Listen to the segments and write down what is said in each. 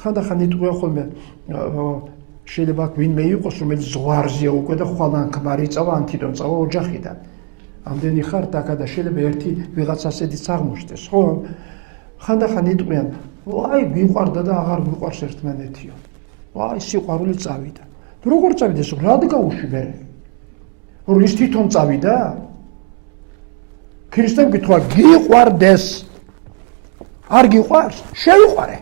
ხანდახან იტყვია ხოლმე შეიძლება ვინმე იყოს რომელიც ზღვარზეა უკვე და ხვალანქმარი წავა ან თვითონ წავა ოჯახიდან ამდენი ხარ დაკა და შეიძლება ერთი ვიღაც ასეთიც აღმოჩნდეს ხო ხანდახან იტყვიან აი ვიყვარდა და აღარ ვიყვარს ერთმანეთიო აი სიყვარული წავიდა როგორ წავიდა ეს რა დგაუში მე რომ ის თვითონ წავიდა ქრისტემ გითხრა გიყვარდეს არ გიყვარს შეიყვარე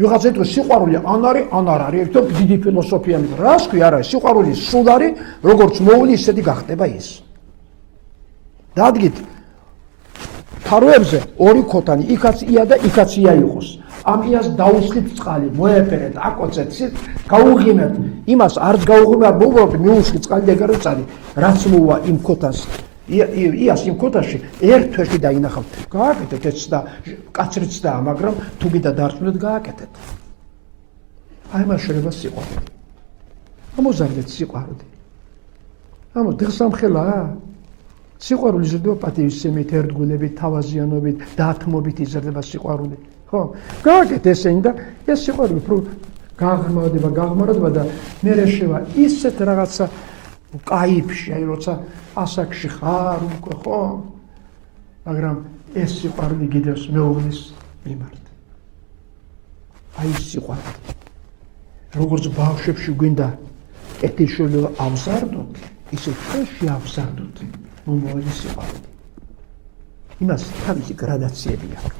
ვიღაც ეტყვის სიყვარული ან არის ერთო დიდი ფილოსოფია მითხრა რას ქვია არა სიყვარული სულ არის როგორც მოული ისეთი გახდება ის დადგით თაროებზე ორი ქოთანი იქაც ია და იქაც ია იყოს ამ იას დაუსხით წყალი მოეფერეთ აკოცეთ გაუღიმეთ იმას არც გაუღიმეთ უბრალოდ მიუსხი წყალი და ეგარო წალი რაც მოვა იმ ქოთანს იას იმ ქოთანში ერთ თვეში დაინახავთ გააკეთეთ ეს და კაცრიც და მაგრამ თუგი და დარწმუნდეთ გააკეთეთ აი მას შეიძლება სიყვარული ამოზარდეთ სიყვარული ამო დღესამხელა სიყვარული იზრდება პატივისცემით ერთგულებით თავაზიანობით დათმობით იზრდება სიყვარული ხო გააკეთეთ ესენი და ეს სიყვარული უფრო გაღრმავდება და მე შევა ისეთ რაღაცა კაიფში აი როცა ასაკში ხარ უკვე ხო მაგრამ ეს სიყვარული გიდევს მეუღლის მიმართ აი სიყვარული როგორც ბავშვებში გვინდა ეთიშული ავზარდოთ ისე ჩვენში ავზარდოთ მომავალი სიყვარული იმას თავისი გრადაციები აქვს